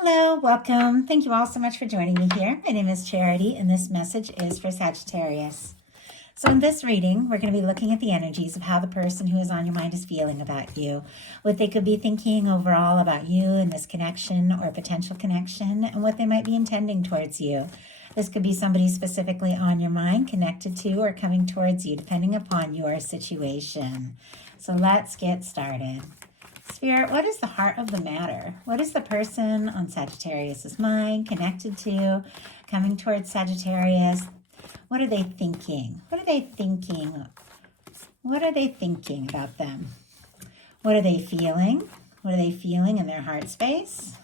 Hello, welcome. Thank you all so much for joining me here. My name is Charity, and this message is for Sagittarius. So in this reading, we're going to be looking at the energies of how the person who is on your mind is feeling about you, what they could be thinking overall about you and this connection or potential connection, and what they might be intending towards you. This could be somebody specifically on your mind, connected to, or coming towards you, depending upon your situation. So let's get started. Spirit, what is the heart of the matter? What is the person on Sagittarius's mind connected to, coming towards Sagittarius? What are they thinking? What are they thinking? What are they thinking about them? What are they feeling? What are they feeling in their heart space?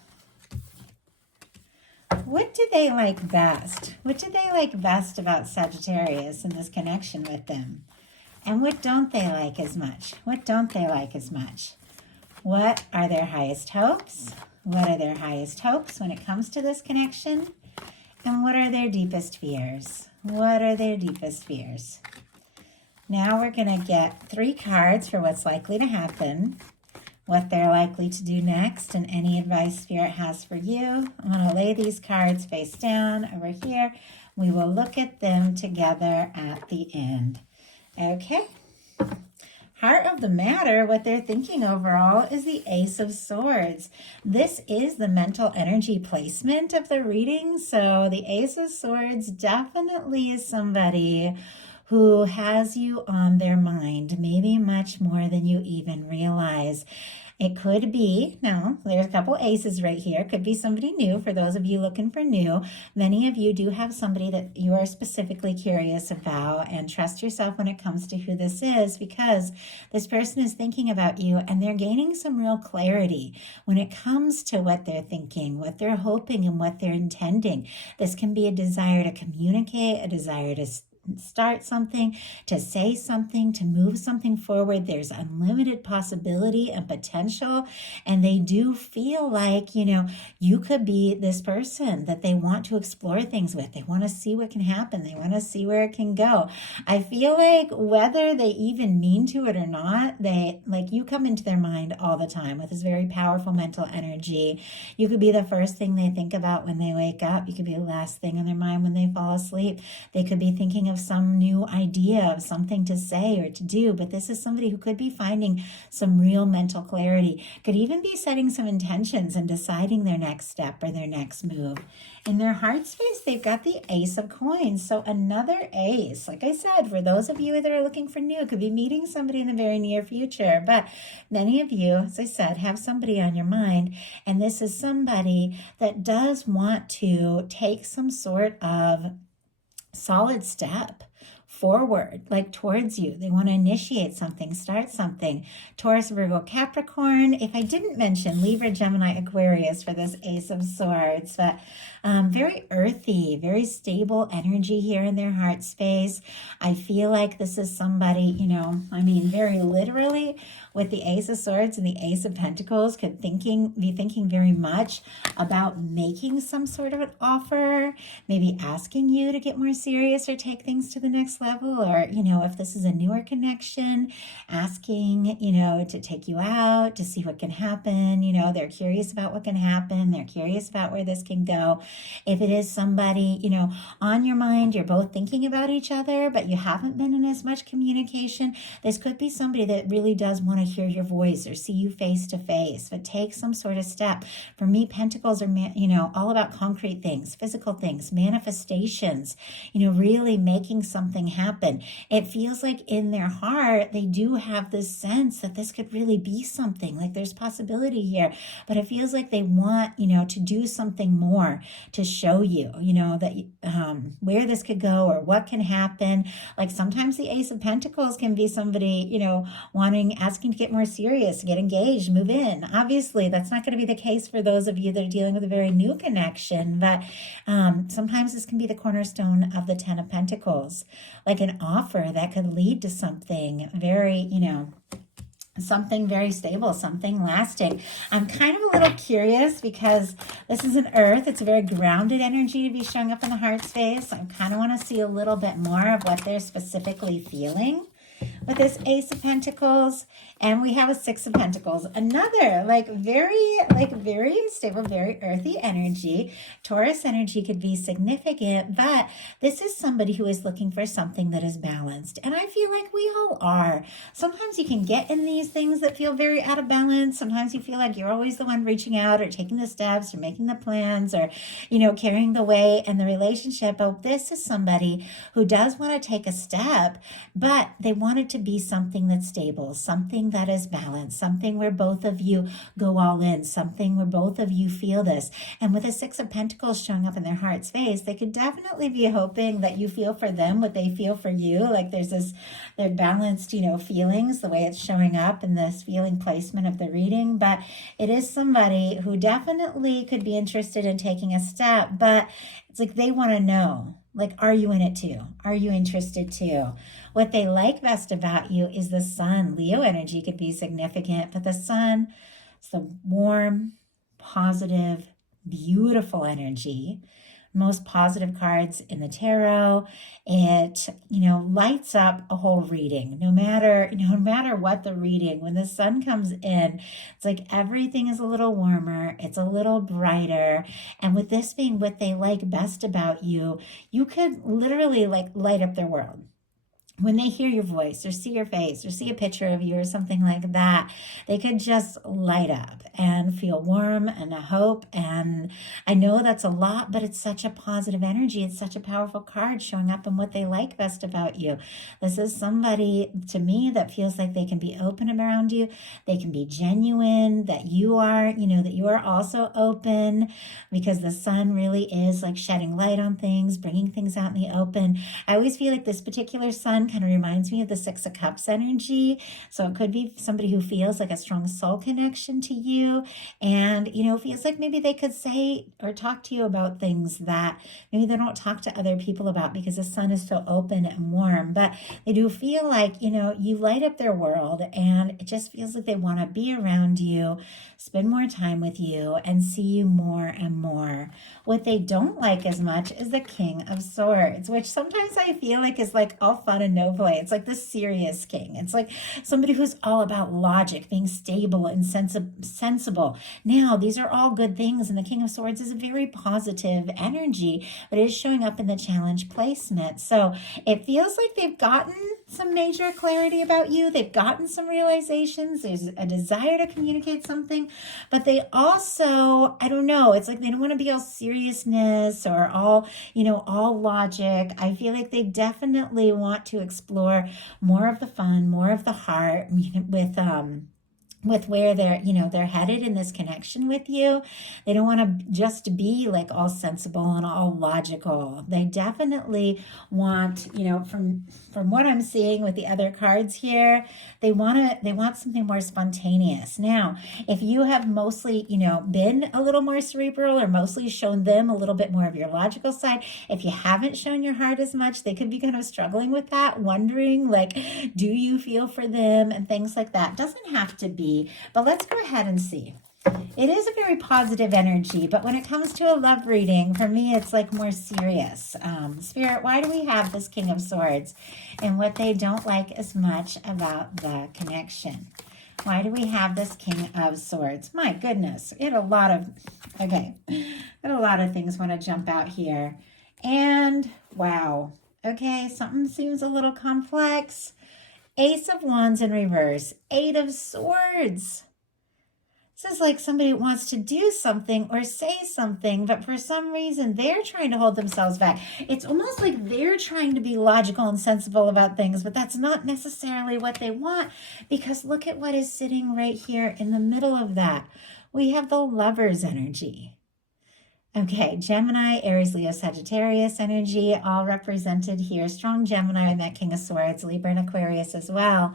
What do they like best? What do they like best about Sagittarius and this connection with them? And what don't they like as much? What don't they like as much? What are their highest hopes? What are their highest hopes when it comes to this connection? And what are their deepest fears? What are their deepest fears? Now we're going to get 3 cards for what's likely to happen, what they're likely to do next, and any advice Spirit has for you. I'm going to lay these cards face down over here. We will look at them together at the end. Okay? Heart of the matter, what they're thinking overall is the Ace of Swords. This is the mental energy placement of the reading. So the Ace of Swords definitely is somebody who has you on their mind, maybe much more than you even realize. It could be, now there's a couple aces right here, could be somebody new for those of you looking for new. Many of you do have somebody that you are specifically curious about, and trust yourself when it comes to who this is, because this person is thinking about you and they're gaining some real clarity when it comes to what they're thinking, what they're hoping, and what they're intending. This can be a desire to communicate, a desire to start something, to say something, to move something forward. There's unlimited possibility and potential, and they do feel like, you could be this person that they want to explore things with. They want to see what can happen. They want to see where it can go. I feel like whether they even mean to it or not, you come into their mind all the time with this very powerful mental energy. You could be the first thing they think about when they wake up. You could be the last thing on their mind when they fall asleep. They could be thinking of some new idea of something to say or to do, but this is somebody who could be finding some real mental clarity, could even be setting some intentions and deciding their next step or their next move. In their heart space, they've got the Ace of Coins, so another ace. Like I said, for those of you that are looking for new, could be meeting somebody in the very near future, but many of you, as I said, have somebody on your mind, and this is somebody that does want to take some sort of solid step forward, like towards you. They want to initiate something, start something. Taurus, Virgo, Capricorn. If I didn't mention Libra, Gemini, Aquarius for this Ace of Swords, but very earthy, very stable energy here in their heart space. I feel like this is somebody, very literally with the Ace of Swords and the Ace of Pentacles could be thinking very much about making some sort of an offer, maybe asking you to get more serious or take things to the next level, or, if this is a newer connection, asking, to take you out, to see what can happen. They're curious about what can happen. They're curious about where this can go. If it is somebody, on your mind, you're both thinking about each other, but you haven't been in as much communication, this could be somebody that really does want to hear your voice or see you face to face, but take some sort of step. For me, Pentacles are, all about concrete things, physical things, manifestations, really making something happen. It feels like in their heart, they do have this sense that this could really be something, like there's possibility here, but it feels like they want, to do something more to show you, that where this could go or what can happen. Like sometimes the Ace of Pentacles can be somebody, asking to get more serious, get engaged, move in. Obviously, that's not going to be the case for those of you that are dealing with a very new connection, but sometimes this can be the cornerstone of the Ten of Pentacles, like an offer that could lead to something very, something very stable, something lasting. I'm kind of a little curious because this is an earth. It's a very grounded energy to be showing up in the heart space. I kind of want to see a little bit more of what they're specifically feeling with this Ace of Pentacles, and we have a Six of Pentacles. Another very stable, very earthy energy. Taurus energy could be significant, but this is somebody who is looking for something that is balanced. And I feel like we all are. Sometimes you can get in these things that feel very out of balance. Sometimes you feel like you're always the one reaching out or taking the steps or making the plans or, carrying the weight in the relationship. But this is somebody who does want to take a step, but they want it to be something that's stable, something that is balanced, something where both of you go all in, something where both of you feel this. And with a Six of Pentacles showing up in their heart space, they could definitely be hoping that you feel for them what they feel for you. Like they're balanced, feelings, the way it's showing up in this feeling placement of the reading. But it is somebody who definitely could be interested in taking a step, but it's like they want to know, like, are you in it too? Are you interested too? What they like best about you is the sun. Leo energy could be significant, but the sun is the warm, positive, beautiful energy. Most positive cards in the tarot. It, lights up a whole reading. No matter what the reading, when the sun comes in, it's like everything is a little warmer. It's a little brighter. And with this being what they like best about you, you could literally light up their world. When they hear your voice or see your face or see a picture of you or something like that, they could just light up and feel warm and a hope. And I know that's a lot, but it's such a positive energy. It's such a powerful card showing up in what they like best about you. This is somebody, to me, that feels like they can be open around you. They can be genuine, that you are, that you are also open, because the sun really is like shedding light on things, bringing things out in the open. I always feel like this particular sun kind of reminds me of the Six of Cups energy. So it could be somebody who feels like a strong soul connection to you and, feels like maybe they could say or talk to you about things that maybe they don't talk to other people about because the sun is so open and warm. But they do feel like, you light up their world, and it just feels like they want to be around you, spend more time with you, and see you more and more. What they don't like as much is the King of Swords, which sometimes I feel like is like all fun and no play. It's like the serious king. It's like somebody who's all about logic, being stable and sensible. Now, these are all good things, and the King of Swords is a very positive energy, but it is showing up in the challenge placement. So it feels like they've gotten some major clarity about you. They've gotten some realizations. There's a desire to communicate something, but they also, I don't know, it's like they don't want to be all seriousness or all logic. I feel like they definitely want to explore more of the fun, more of the heart with where they're headed in this connection with you. They don't want to just be like all sensible and all logical. They definitely want, from what I'm seeing with the other cards here, they want something more spontaneous. Now, if you have mostly, been a little more cerebral or mostly shown them a little bit more of your logical side, if you haven't shown your heart as much, they could be kind of struggling with that, wondering like, do you feel for them and things like that. Doesn't have to be. But let's go ahead and see. It is a very positive energy, but when it comes to a love reading, for me, it's like more serious. Spirit, why do we have this King of Swords and what they don't like as much about the connection? Why do we have this King of Swords? My goodness, got a lot of things want to jump out here. And wow, okay, something seems a little complex. Ace of Wands in reverse, Eight of Swords. This is like somebody wants to do something or say something, but for some reason they're trying to hold themselves back. It's almost like they're trying to be logical and sensible about things, but that's not necessarily what they want, because look at what is sitting right here in the middle of that. We have the Lover's energy. Okay, Gemini, Aries, Leo, Sagittarius energy, all represented here. Strong Gemini in that King of Swords, Libra and Aquarius as well.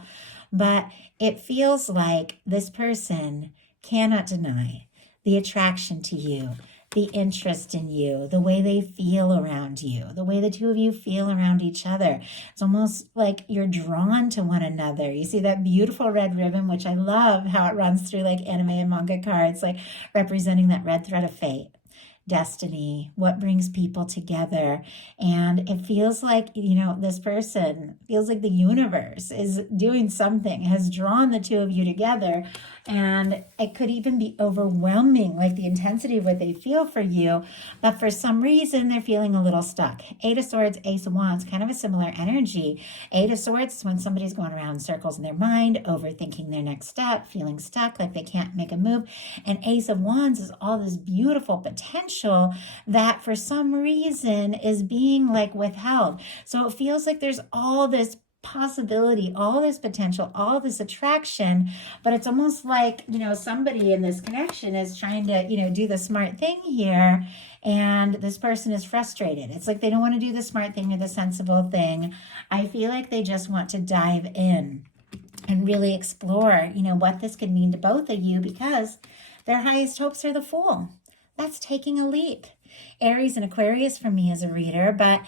But it feels like this person cannot deny the attraction to you, the interest in you, the way they feel around you, the way the two of you feel around each other. It's almost like you're drawn to one another. You see that beautiful red ribbon, which I love how it runs through like anime and manga cards, like representing that red thread of fate. destiny, what brings people together. And it feels like, this person feels like the universe is doing something, has drawn the two of you together. And it could even be overwhelming, like the intensity of what they feel for you. But for some reason, they're feeling a little stuck. Eight of Swords, Ace of Wands, kind of a similar energy. Eight of Swords is when somebody's going around in circles in their mind, overthinking their next step, feeling stuck, like they can't make a move. And Ace of Wands is all this beautiful potential that for some reason is being like withheld. So it feels like there's all this possibility, all this potential, all this attraction, but it's almost like, somebody in this connection is trying to, do the smart thing here, and this person is frustrated. It's like they don't want to do the smart thing or the sensible thing. I feel like they just want to dive in and really explore, what this could mean to both of you, because their highest hopes are the Fool. That's taking a leap. Aries and Aquarius for me as a reader, but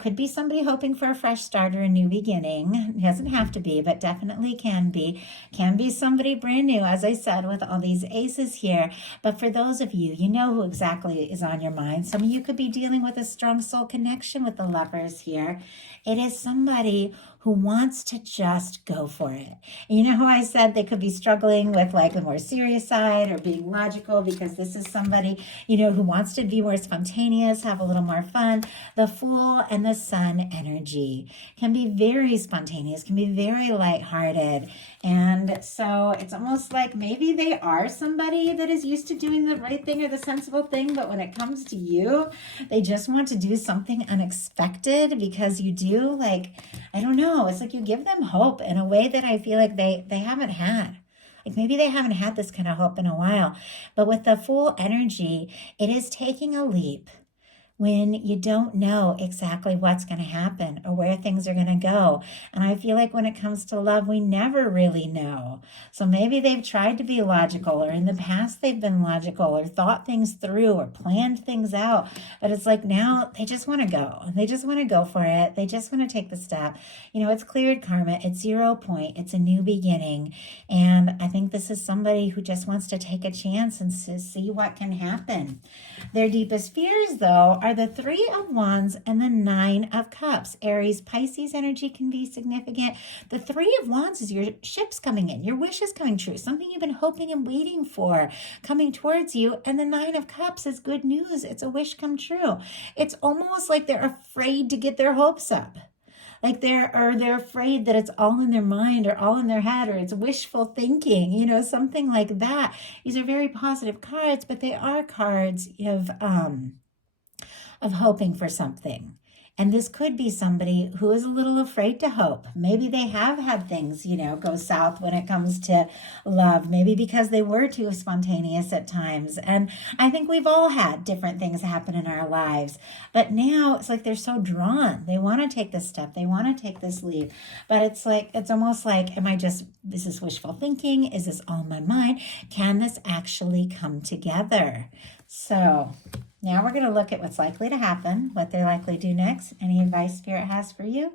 could be somebody hoping for a fresh start or a new beginning. It doesn't have to be, but definitely can be. Can be somebody brand new, as I said, with all these aces here. But for those of you, who exactly is on your mind. Some of you could be dealing with a strong soul connection with the Lovers here. It is somebody who wants to just go for it. And you know how I said they could be struggling with like the more serious side or being logical, because this is somebody, who wants to be more spontaneous, have a little more fun. The Fool and the Sun energy can be very spontaneous, can be very lighthearted. And so it's almost like maybe they are somebody that is used to doing the right thing or the sensible thing, but when it comes to you, they just want to do something unexpected, because you do, like, I don't know, it's like you give them hope in a way that I feel like they haven't had. Like maybe they haven't had this kind of hope in a while. But with the Fool energy, it is taking a leap when you don't know exactly what's going to happen or where things are going to go. And I feel like when it comes to love, we never really know. So maybe they've tried to be logical, or in the past they've been logical, or thought things through, or planned things out. But it's like now they just want to go. They just want to go for it. They just want to take the step. It's cleared karma. It's 0 point. It's a new beginning. And I think this is somebody who just wants to take a chance and to see what can happen. Their deepest fears, though, are the 3 of Wands and the 9 of Cups. Aries, Pisces energy can be significant. The 3 of Wands is your ships coming in, your wishes coming true, something you've been hoping and waiting for coming towards you. And the 9 of Cups is good news. It's a wish come true. It's almost like they're afraid to get their hopes up. Like they're afraid that it's all in their mind or all in their head, or it's wishful thinking, something like that. These are very positive cards, but they are cards of hoping for something. And this could be somebody who is a little afraid to hope. Maybe they have had things, go south when it comes to love. Maybe because they were too spontaneous at times. And I think we've all had different things happen in our lives. But now it's like they're so drawn. They want to take this step. They want to take this leap. But it's almost like, is this wishful thinking? Is this all in my mind? Can this actually come together? So now we're going to look at what's likely to happen, what they're likely to do next. Any advice Spirit has for you?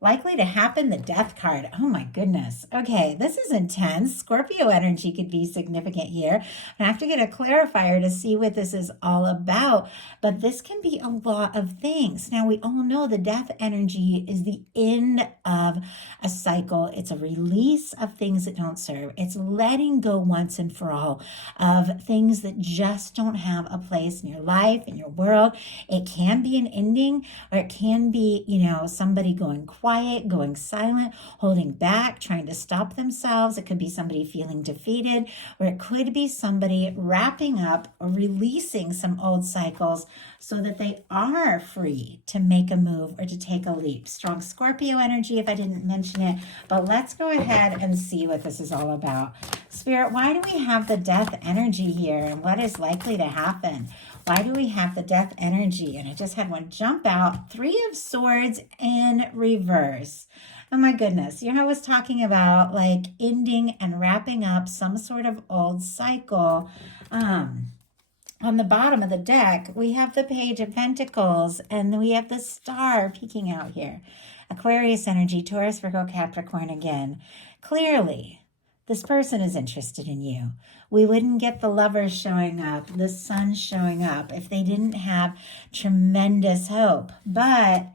Likely to happen, the Death card. Oh my goodness. Okay, this is intense. Scorpio energy could be significant here. I have to get a clarifier to see what this is all about, but this can be a lot of things. Now, we all know the Death energy is the end of a cycle. It's a release of things that don't serve. It's letting go once and for all of things that just don't have a place in your life, in your world. It can be an ending, or it can be, somebody going quiet, going silent, holding back, trying to stop themselves. It could be somebody feeling defeated, or it could be somebody wrapping up or releasing some old cycles so that they are free to make a move or to take a leap. Strong Scorpio energy, if I didn't mention it, but let's go ahead and see what this is all about. Spirit, why do we have the Death energy here, and what is likely to happen? Why do we have the Death energy? And I just had one jump out. 3 of Swords in reverse. Oh my goodness. I was talking about like ending and wrapping up some sort of old cycle. On the bottom of the deck, we have the Page of Pentacles, and then we have the Star peeking out here. Aquarius energy, Taurus, Virgo, Capricorn again. Clearly, this person is interested in you. We wouldn't get the Lovers showing up, the Sun showing up, if they didn't have tremendous hope. But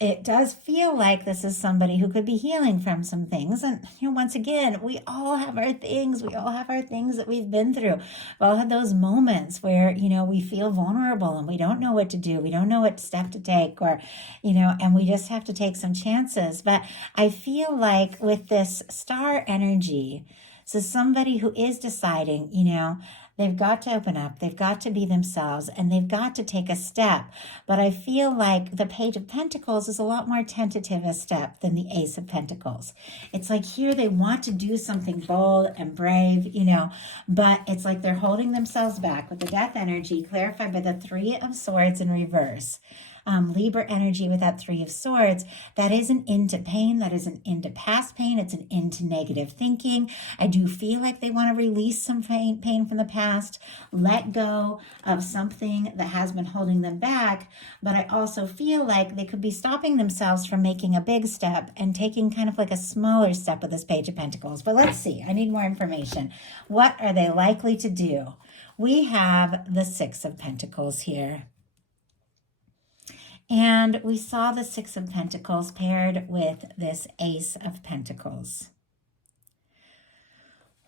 it does feel like this is somebody who could be healing from some things. And, once again, we all have our things. We all have our things that we've been through. We've all had those moments where, we feel vulnerable and we don't know what to do. We don't know what step to take, or, and we just have to take some chances. But I feel like with this star energy, so somebody who is deciding, they've got to open up, they've got to be themselves, and they've got to take a step. But I feel like the Page of Pentacles is a lot more tentative a step than the Ace of Pentacles. It's like here they want to do something bold and brave, but it's like they're holding themselves back with the Death energy, clarified by the Three of Swords in reverse. Libra energy with that Three of Swords, that isn't into pain, that isn't into past pain, it's an into negative thinking. I do feel like they want to release some pain from the past, let go of something that has been holding them back, but I also feel like they could be stopping themselves from making a big step and taking kind of like a smaller step with this Page of Pentacles. But let's see, I need more information. What are they likely to do? We have the Six of Pentacles here. And we saw the Six of Pentacles paired with this Ace of Pentacles.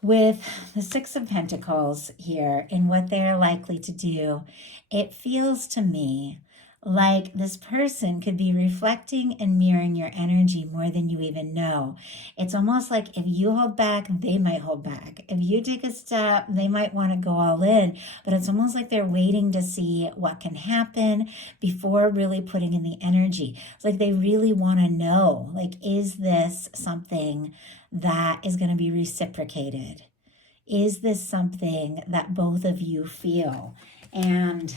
With the Six of Pentacles here and what they're likely to do, it feels to me like this person could be reflecting and mirroring your energy more than you even know. It's almost like if you hold back, they might hold back. If you take a step, they might want to go all in. But it's almost like they're waiting to see what can happen before really putting in the energy. It's like they really want to know, like, is this something that is going to be reciprocated? Is this something that both of you feel? And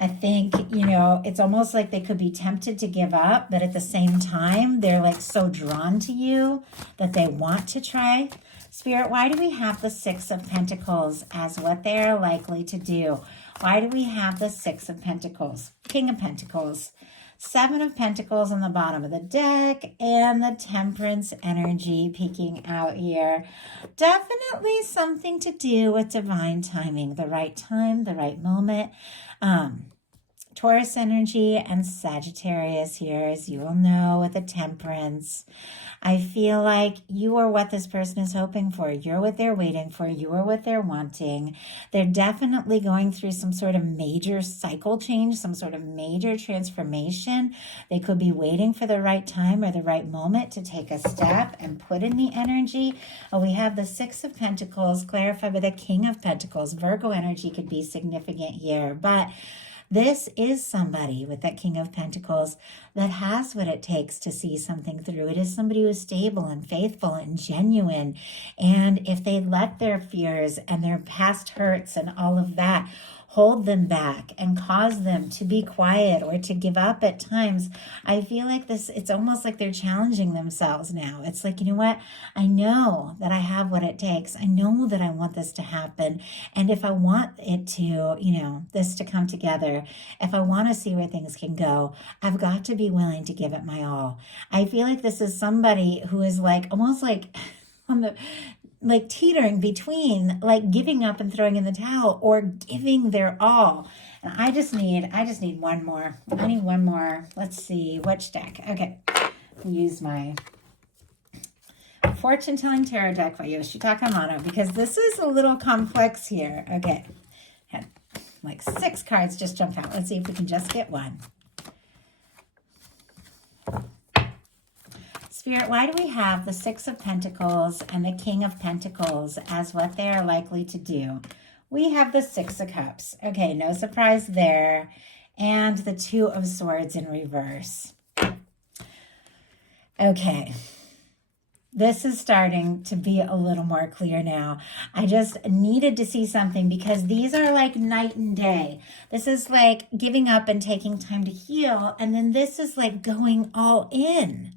I think, it's almost like they could be tempted to give up, but at the same time, they're like so drawn to you that they want to try. Spirit, why do we have the Six of Pentacles as what they are likely to do? Why do we have the Six of Pentacles? King of Pentacles, Seven of Pentacles on the bottom of the deck, and the Temperance energy peeking out here. Definitely something to do with divine timing, the right time, the right moment. Taurus energy and Sagittarius here, as you will know, with the Temperance. I feel like you are what this person is hoping for. You're what they're waiting for. You are what they're wanting. They're definitely going through some sort of major cycle change, some sort of major transformation. They could be waiting for the right time or the right moment to take a step and put in the energy. We have the Six of Pentacles clarified by the King of Pentacles. Virgo energy could be significant here, but this is somebody with that King of Pentacles that has what it takes to see something through. It is somebody who is stable and faithful and genuine. And if they let their fears and their past hurts and all of that hold them back and cause them to be quiet or to give up at times, I feel like it's almost like they're challenging themselves now. It's like, you know what? I know that I have what it takes. I know that I want this to happen. And if I want it to, this to come together, if I want to see where things can go, I've got to be willing to give it my all. I feel like this is somebody who is like, almost like on the teetering between like giving up and throwing in the towel or giving their all. And I just need one more. I need one more. Let's see, which deck? Okay, I'll use my Fortune Telling Tarot deck by Yoshitaka Amano because this is a little complex here. Okay, had like 6 cards just jump out. Let's see if we can just get one. Spirit, why do we have the Six of Pentacles and the King of Pentacles as what they are likely to do? We have the Six of Cups. Okay, no surprise there. And the Two of Swords in reverse. Okay. This is starting to be a little more clear now. I just needed to see something because these are like night and day. This is like giving up and taking time to heal. And then this is like going all in.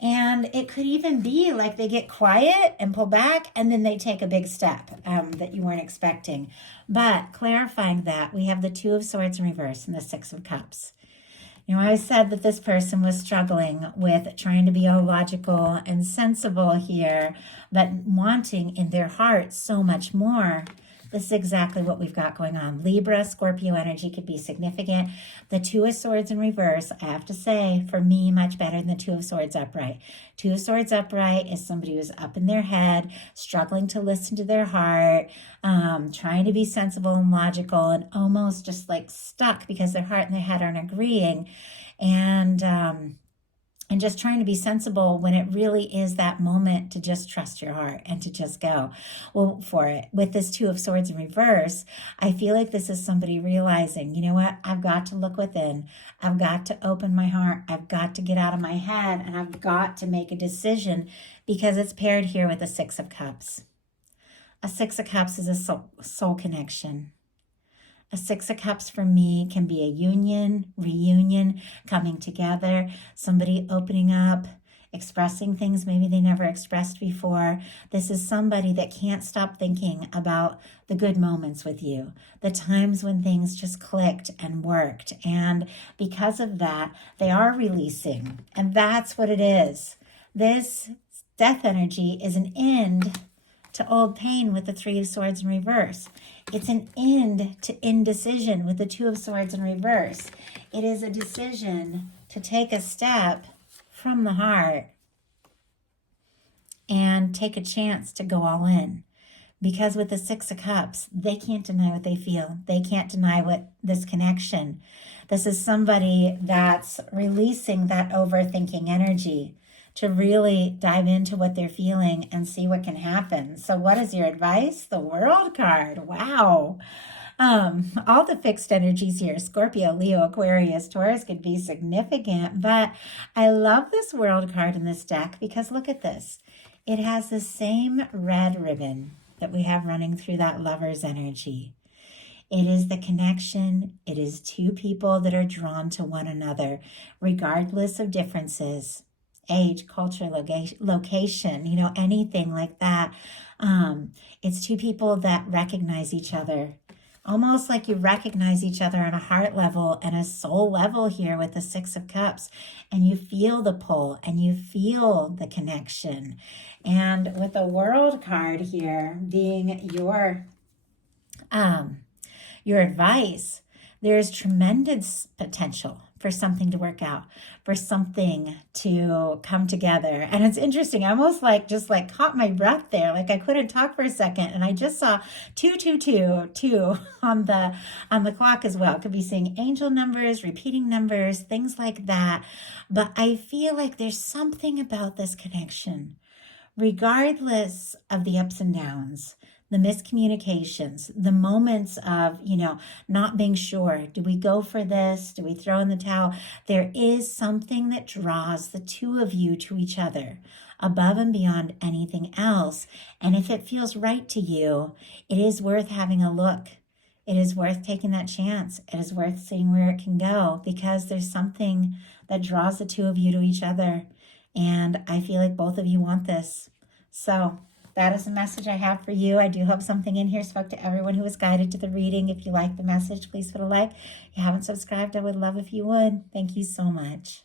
And it could even be like they get quiet and pull back and then they take a big step that you weren't expecting. But clarifying that, we have the Two of Swords in reverse and the Six of Cups. You know, I said that this person was struggling with trying to be all logical and sensible here, but wanting in their heart so much more. This is exactly what we've got going on. Libra, Scorpio energy could be significant. The Two of Swords in reverse, I have to say, for me, much better than the Two of Swords upright. Two of Swords upright is somebody who's up in their head, struggling to listen to their heart, trying to be sensible and logical, and almost just like stuck because their heart and their head aren't agreeing. And just trying to be sensible when it really is that moment to just trust your heart and to just go for it. With this Two of Swords in reverse, I feel like this is somebody realizing, you know what, I've got to look within. I've got to open my heart. I've got to get out of my head, and I've got to make a decision, because it's paired here with a Six of Cups. A Six of Cups is a soul connection. A Six of Cups for me can be a union, reunion, coming together, somebody opening up, expressing things maybe they never expressed before. This is somebody that can't stop thinking about the good moments with you, the times when things just clicked and worked. And because of that, they are releasing. And that's what it is. This death energy is an end to old pain with the Three of Swords in reverse. It's an end to indecision with the Two of Swords in reverse. It is a decision to take a step from the heart and take a chance to go all in. Because with the Six of Cups, they can't deny what they feel. They can't deny what this connection. This is somebody that's releasing that overthinking energy to really dive into what they're feeling and see what can happen. So what is your advice? The World card. Wow. All the fixed energies here, Scorpio, Leo, Aquarius, Taurus, could be significant, but I love this World card in this deck because look at this. It has the same red ribbon that we have running through that Lover's energy. It is the connection. It is two people that are drawn to one another, regardless of differences. Age, culture, location, you know, anything like that. It's two people that recognize each other, almost like you recognize each other on a heart level and a soul level here with the Six of Cups, and you feel the pull and you feel the connection. And with the World card here being your advice, there's tremendous potential for something to work out, for something to come together. And it's interesting, I almost just caught my breath there. Like I couldn't talk for a second, and I just saw 222 on the clock as well. Could be seeing angel numbers, repeating numbers, things like that. But I feel like there's something about this connection, regardless of the ups and downs, the miscommunications, the moments of, not being sure. Do we go for this? Do we throw in the towel? There is something that draws the two of you to each other above and beyond anything else. And if it feels right to you, it is worth having a look. It is worth taking that chance. It is worth seeing where it can go, because there's something that draws the two of you to each other. And I feel like both of you want this. So that is the message I have for you. I do hope something in here spoke to everyone who was guided to the reading. If you like the message, please put a like. If you haven't subscribed, I would love if you would. Thank you so much.